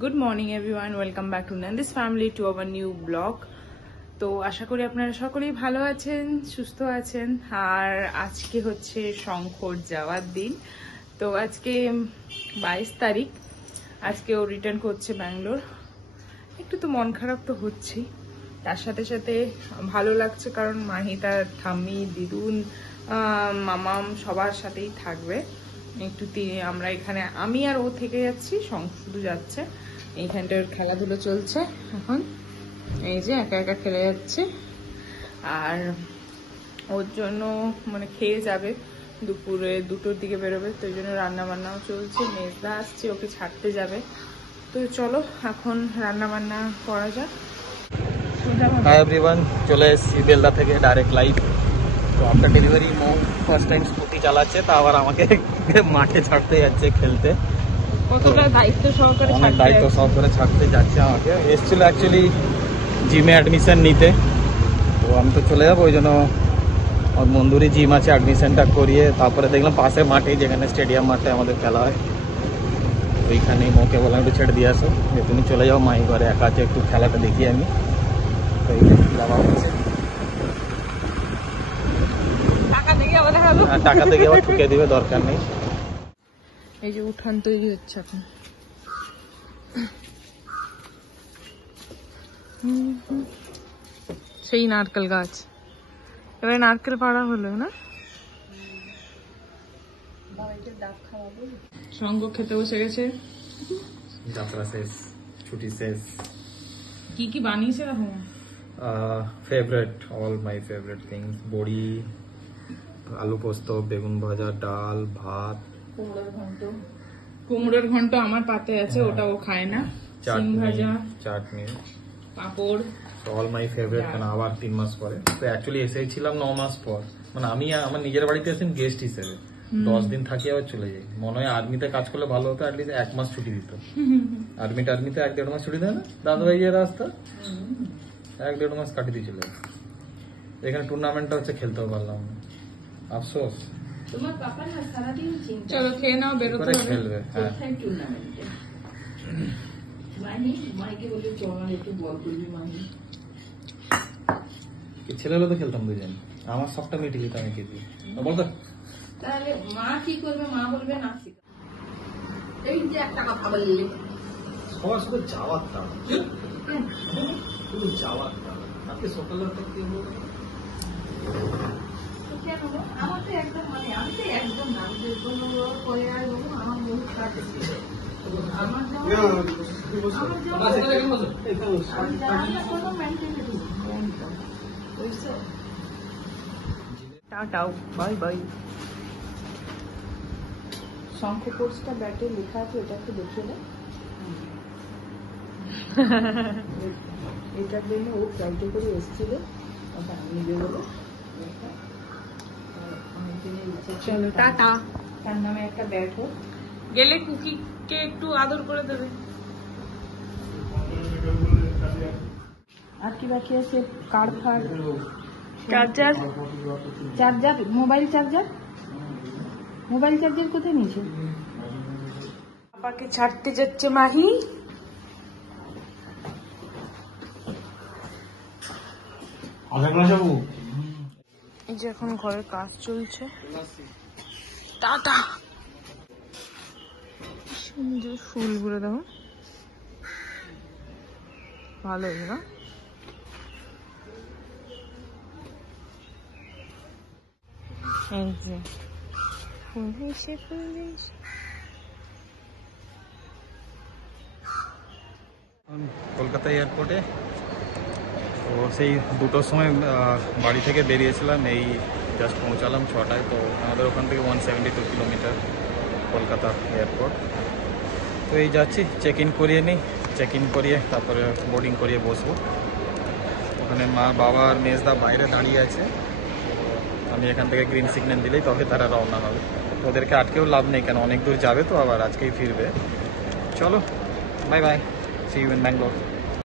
Good morning everyone, welcome back to Nandi's family to our new blog. তো আশা করি আপনারা সকলেই ভালো আছেন, সুস্থ আছেন। আর আজকে হচ্ছে শঙ্কর যাওয়ার দিন। তো আজকে 22 তারিখ, আজকে ও রিটার্ন করছে ব্যাঙ্গালোর। একটু তো মন খারাপ তো হচ্ছেই, তার সাথে সাথে ভালো লাগছে কারণ মাহি তার ঠাম্মি, দিদুন, মামাম সবার সাথেই থাকবে। একটু আমরা এখানে আমি আর ও থেকে যাচ্ছি, শুধু যাচ্ছে। এইখানটার খেলাধুলো চলছে এখন, এই যে একা একা খেলে যাচ্ছে। আর ওর জন্য মানে খেয়ে যাবে, দুপুরে 2টোর দিকে বেরোবে, তো ওই জন্য রান্না বান্নাও চলছে। মেজদা আসছে, ওকে ছাড়তে যাবে। তো চলো এখন রান্না বান্না করা যাক। हाय एवरीवन, চলে এসেছি বেলদা থেকে ডাইরেক্ট লাইভ। তো আপনার ডেলিভারি মো ফার্স্ট টাইম স্কুটি চালাচ্ছে, তা আবার আমাকে মাঠে ছাড়তে যাচ্ছে খেলতে। কতটা দায়িত্ব সহকারে অনেক দায়িত্ব সহকারে ছাড়তে যাচ্ছে আমাকে। এসেছিল অ্যাকচুয়ালি জিমে অ্যাডমিশন নিতে, তো আমি তো চলে যাবো, ওই জন্য আমার বন্ধুরই জিম আছে, অ্যাডমিশনটা করিয়ে তারপরে দেখলাম পাশে মাঠে, যেখানে স্টেডিয়াম মাঠে আমাদের খেলা হয়, ওইখানেই মোকে বললাম একটু ছেড়ে দিয়ে আসো, যে তুমি চলে যাও, মাই ঘরে একা আছে, একটু খেলাটা দেখি আমি। তো এইখানে যাওয়া হচ্ছে, টাকা থেকে আবার ঠুকে দিবে, দরকার নেই। এই যে উঠান তৈরি হচ্ছে এখন। সেই নারকেল গাছ, এবারে নারকেল পাড়া হলো না। সঙ্গ খেতে বসে গেছে, যাত্রা শেষ, ছুটি শেষ। কি কি বানিয়েছে দেখো। Favourite, all my favourite things, বড়ি, আলু পোস্ত, বেগুন ভাজা, ডাল, ভাত, কুমড়োর ঘন্ট আমার পাতে আছে, ওটা ও খায় না। সিম ভাজা, চাটনি, পাঁপড়, অল মাই ফেভারিট। কেন আবার 3 মাস পরে, তো অ্যাকচুয়ালি এসেছিলাম 9 মাস পর। মানে আমি আমার নিজের বাড়িতে এসেছি গেস্ট হিসেবে, 10 দিন থাকি আবার চলে যাই। মনে হয় আর্মিতে কাজ করলে ভালো হতো, অ্যাটলিস্ট 1 মাস ছুটি দিত। আর্মিতে 1-1.5 মাস ছুটি দেয় না দাদু ভাইয়ের রাস্তা, 1-1.5 মাস কাটিয়ে দিয়ে চলে যায়। এখানে টুর্নামেন্টটা হচ্ছে, খেলতেও পারলাম না, আফসোস। চলো খেয়ে নাও, বেরোতে হবে। খেলবে, হ্যাঁ। ছেলে হলে তো খেলতাম দুজন, আমার সবটা মিটে যেত আমি খেতে বলতো। তাহলে মা কি করবে, মা বলবে না শিখা। এই যে একটা কথা বললি, সবার শুধু যাওয়ার তাড়া, শুধু যাওয়ার তাড়া। আপনি সকালের পর কি বলবো, আমার তো একদম মানে আমি তো একদম না, যে কোনো করে আর বলবো আমার মুখ কাটে। আমার কোনো মেন্টালিটি বুঝছো। টাটাও, বাই বাই। শঙ্খ কোর্সটা ব্যাটে লেখা আছে, এটা একটু দেখে নে। এটার জন্য ও ফ্লাইটে করে এসেছিল, নিজে বলে চলো টাটা। তার নামে একটা ব্যাট হোক। গেলে কুকিকে একটু আদর করে দেবে। আর কি বাকি আছে, কার্ড ফার্ড, charger, charger, mobile charger. Mobile charger কোথায় নিয়েছে? পাপাকে ছাড়তে যাচ্ছে মাহি। এই যে এখন ঘরের কাজ চলছে। টাটা। সুন্দর ফুলগুলো দেখো, ভালো হয়েছে না? এই যে ফুল হয়েছে, ফুল হয়েছে। কলকাতা এয়ারপোর্টে, তো সেই 2টোর সময় বাড়ি থেকে বেরিয়েছিলাম, এই জাস্ট পৌঁছালাম 6টায়। তো আমাদের ওখান থেকে 172 কিলোমিটার কলকাতা এয়ারপোর্ট। তো এই যাচ্ছি, চেক ইন করিয়ে নিই, চেক ইন করিয়ে তারপরে বোর্ডিং করিয়ে বসবো। ওখানে মা, বাবা আর মেজদা বাইরে দাঁড়িয়ে আছে। আমি এখান থেকে গ্রিন সিগন্যাল দিলেই তবে তারা রওনা হবে। ওদেরকে আটকেও লাভ নেই, কেন অনেক দূর যাবে তো, আবার আজকেই ফিরবে। চলো, bye bye, see you in Bangalore.